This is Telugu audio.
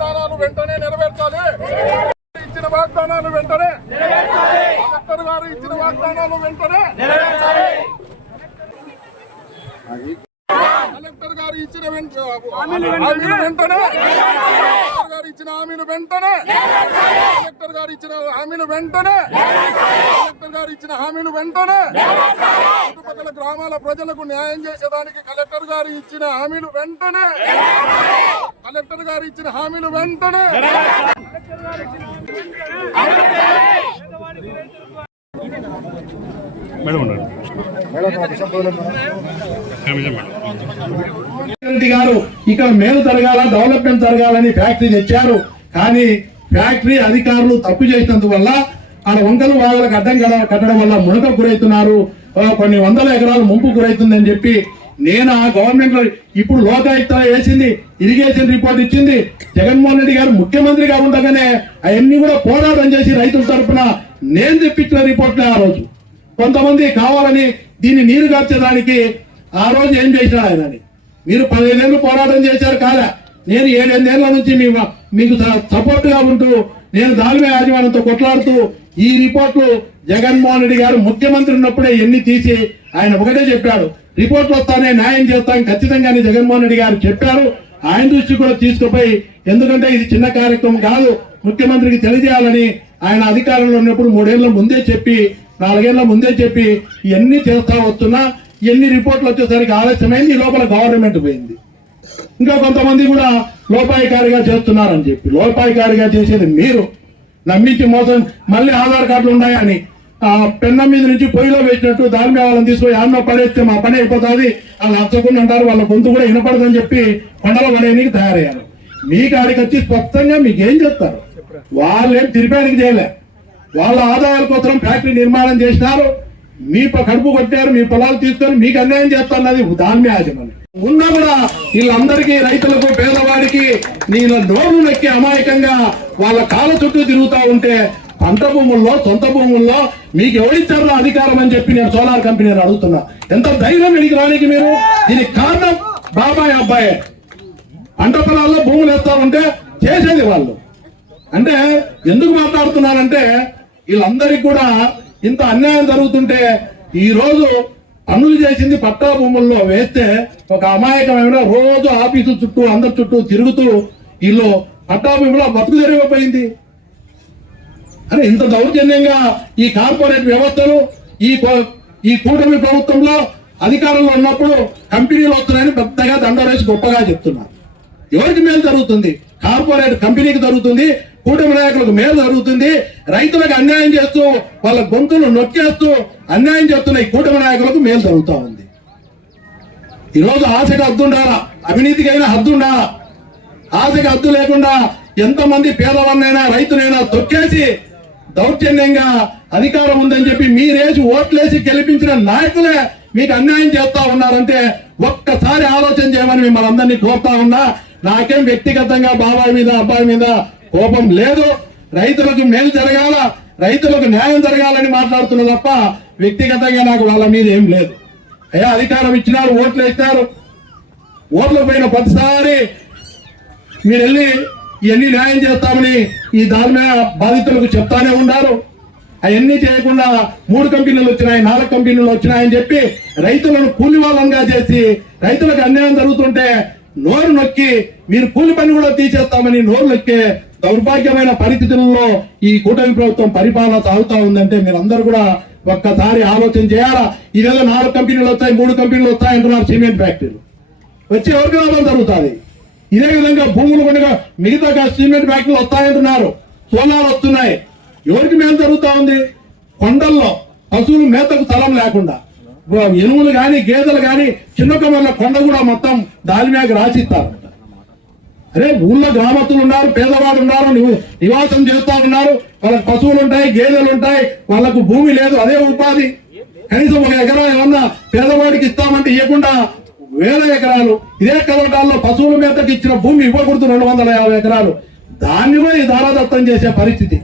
వాగ్దానాలు వెంటనే నెరవేర్చాలి. ఇచ్చిన వాగ్దానాలు వెంటనే కలెక్టర్ గారు ఇచ్చిన వాగ్దానాలు వెంటనే కలెక్టర్ గారు ఇచ్చిన హామీలు వెంటనే గారు ఇచ్చిన హామీలు వెంటనే కలెక్టర్ గారు ఇచ్చిన హామీలు వెంటనే కలెక్టర్ గారు ఇచ్చిన హామీలు వెంటనే చుట్టుపక్కల గ్రామాల ప్రజలకు న్యాయం చేసేదానికి కలెక్టర్ గారు ఇచ్చిన హామీలు వెంటనే కలెక్టర్ గారు ఇచ్చిన హామీలు వెంటనే రెడ్డి గారు ఇక్కడ మేలు జరగాల, డెవలప్మెంట్ జరగాలని ఫ్యాక్టరీ తెచ్చారు. కానీ ఫ్యాక్టరీ అధికారులు తప్పు చేసినందువల్ల ఆడ వంకలు వాగులకు అడ్డం కట్టడం వల్ల మునక గురవుతున్నారు. కొన్ని వందల ఎకరాలు ముంపు గురవుతుందని చెప్పి నేను ఆ గవర్నమెంట్ లో ఇప్పుడు లోకాయుక్త వేసింది, ఇరిగేషన్ రిపోర్ట్ ఇచ్చింది. జగన్మోహన్ రెడ్డి గారు ముఖ్యమంత్రిగా ఉండగానే అవన్నీ కూడా పోరాటం చేసి రైతుల తరఫున నేను తెప్పించిన రిపోర్ట్లే. ఆ రోజు కొంతమంది కావాలని దీన్ని నీరు గార్చడానికి ఆ రోజు ఏం చేసినా ఆయనని మీరు 15 ఏళ్ళు పోరాటం చేశారు కాదా. నేను 7-8 ఏళ్ల నుంచి మీకు సపోర్ట్ గా ఉంటూ నేను దాల్మే యాజమాన్యంతో కొట్లాడుతూ ఈ రిపోర్ట్లు జగన్మోహన్ రెడ్డి గారు ముఖ్యమంత్రి ఉన్నప్పుడే ఎన్ని తీసి ఆయన ఒకటే చెప్పాడు, రిపోర్ట్లు వస్తానే న్యాయం చేస్తాను ఖచ్చితంగా జగన్మోహన్ రెడ్డి గారు చెప్పారు. ఆయన దృష్టి కూడా తీసుకుపోయి, ఎందుకంటే ఇది చిన్న కార్యక్రమం కాదు, ముఖ్యమంత్రికి తెలియజేయాలని ఆయన అధికారంలో ఉన్నప్పుడు 3 ఏళ్ల ముందే చెప్పి 4 ఏళ్ల ముందే చెప్పి ఇవన్నీ చేస్తా వస్తున్నా ఎన్ని రిపోర్ట్లు వచ్చేసరికి ఆలస్యమైంది. ఈ లోపల గవర్నమెంట్ పోయింది. ఇంకా కొంతమంది కూడా లోపాయికారిగా చేస్తున్నారని చెప్పి, లోపాయికారిగా చేసేది మీరు నమ్మించి మోసం. మళ్ళీ ఆధార్ కార్డులు ఉన్నాయని పెన్నం మీద నుంచి పొయ్యిలో వేసినట్టు దాని మీద వాళ్ళని తీసుకొని ఆమె పడేస్తే మా పని అయిపోతుంది, వాళ్ళు నచ్చకుండా అంటారు, వాళ్ళ గొంతు కూడా వినపడదని చెప్పి కొండల పడేయడానికి తయారయ్యారు. మీ కాడికి వచ్చి స్పష్టంగా మీకు ఏం చెప్తారు? వాళ్ళేం తిరిపానికి చేయలే, వాళ్ళ ఆదాయాల కోసం ఫ్యాక్టరీ నిర్మాణం చేసినారు, మీ కడుపు కొట్టారు, మీ పొలాలు తీసుకొని మీకు అన్యాయం చేస్తున్నది దాని యాజమాన్యం ఉన్నా కూడా వీళ్ళందరికీ రైతులకు పేదవాడికి నేను నోరు నొక్కి అమాయకంగా వాళ్ళ కాళ్ళ చుట్టూ తిరుగుతూ ఉంటే పంట భూముల్లో సొంత భూముల్లో మీకు ఎవరిచ్చారో అధికారం అని చెప్పి నేను సోలార్ కంపెనీని అడుగుతున్నా. ఎంత ధైర్యం మీకు రానికి మీరు? దీనికి కారణం బాబాయ్ అబ్బాయే. పంట పొలాల్లో భూములు వేస్తా ఉంటే చేసేది వాళ్ళు. అంటే ఎందుకు మాట్లాడుతున్నారంటే వీళ్ళందరికీ కూడా ఇంత అన్యాయం జరుగుతుంటే ఈ రోజు పనులు చేసింది పట్టా భూముల్లో వేస్తే ఒక అమాయకమైన రోజు ఆఫీసు చుట్టూ అందరి చుట్టూ తిరుగుతూ వీళ్ళు పట్టా భూములో బతుకు జరిగిపోయింది. అరే ఇంత దౌర్జన్యంగా ఈ కార్పొరేట్ వ్యవస్థలు ఈ కూటమి ప్రభుత్వంలో అధికారంలో ఉన్నప్పుడు కంపెనీలు వస్తున్నాయని పెద్దగా దండవేసి గొప్పగా చెప్తున్నారు. ఎవరికి మేలు జరుగుతుంది? కార్పొరేట్ కంపెనీకి జరుగుతుంది, కూటమి నాయకులకు మేలు జరుగుతుంది. రైతులకు అన్యాయం చేస్తూ వాళ్ళ గొంతులు నొక్కేస్తూ అన్యాయం చేస్తున్న ఈ కూటమి నాయకులకు మేలు జరుగుతూ ఉంది. ఈరోజు ఆశకు హద్దు ఉండాలా, అవినీతికైనా హద్దు ఉండాలా. ఆశకు హద్దు లేకుండా ఎంతమంది పేదవాళ్ళనైనా రైతునైనా తొక్కేసి దౌర్జన్యంగా అధికారం ఉందని చెప్పి మీరేసి ఓట్లేసి గెలిపించిన నాయకులే మీకు అన్యాయం చేస్తా ఉన్నారంటే ఒక్కసారి ఆలోచన చేయమని మిమ్మల్ని అందరినీ కోరుతా ఉన్నా. నాకేం వ్యక్తిగతంగా బాబాయ్ మీద అబ్బాయి మీద కోపం లేదు. రైతులకు మేలు జరగాల, రైతులకు న్యాయం జరగాలని మాట్లాడుతున్నా తప్ప వ్యక్తిగతంగా నాకు వాళ్ళ మీద ఏం లేదు. అయ్యా అధికారం ఇచ్చినారు, ఓట్లు వేసినారు, ఓట్లు పోయిన ప్రతిసారి మీరు వెళ్ళి ఇవన్నీ న్యాయం చేస్తామని ఈ దాని మీద బాధితులకు చెప్తానే ఉన్నారు. అవన్నీ చేయకుండా 3 కంపెనీలు వచ్చినాయి, 4 కంపెనీలు వచ్చినాయని చెప్పి రైతులను కూలి వాళ్ళంగా చేసి రైతులకు అన్యాయం జరుగుతుంటే నోరు నొక్కి మీరు కూలి పని కూడా తీసేస్తామని నోరు నొక్కే దౌర్భాగ్యమైన పరిస్థితుల్లో ఈ కూటమి ప్రభుత్వం పరిపాలన సాగుతా ఉందంటే మీరందరూ కూడా ఒక్కసారి ఆలోచన చేయాలా. ఇదేదో 4 కంపెనీలు వస్తాయి, 3 కంపెనీలు వస్తాయి అంటున్నారు. సిమెంట్ ఫ్యాక్టరీలు వచ్చి ఎవరికి లాభం జరుగుతుంది? ఇదే విధంగా భూములు పండుగ మిగతా సిమెంట్ ఫ్యాక్టరీలు వస్తాయంటున్నారు, సోలార్ వస్తున్నాయి. ఎవరికి మేలు జరుగుతా ఉంది? కొండల్లో పశువులు మేతకు స్థలం లేకుండా ఎనుములు కానీ గేదెలు కానీ చిన్న కమర్ల కొండ కూడా మొత్తం దాల్మ్యాకి రాసిస్తారంట. అరే ఊళ్ళో గ్రామస్తులు ఉన్నారు, పేదవాడు ఉన్నారు, నివాసం చేస్తా ఉన్నారు, వాళ్ళకి పశువులు ఉంటాయి, గేదెలు ఉంటాయి, వాళ్ళకు భూమి లేదు, అదే ఉపాధి. కనీసం 1 ఎకరా ఏమన్నా పేదవాడికి ఇస్తామంటే ఇవ్వకుండా 1000 ఎకరాలు ఇదే కలవటాల్లో పశువుల మేతకు ఇచ్చిన భూమి ఇవ్వకూడదు 250 ఎకరాలు. దాన్ని కూడా ఈ దారాదత్తం చేసే పరిస్థితి.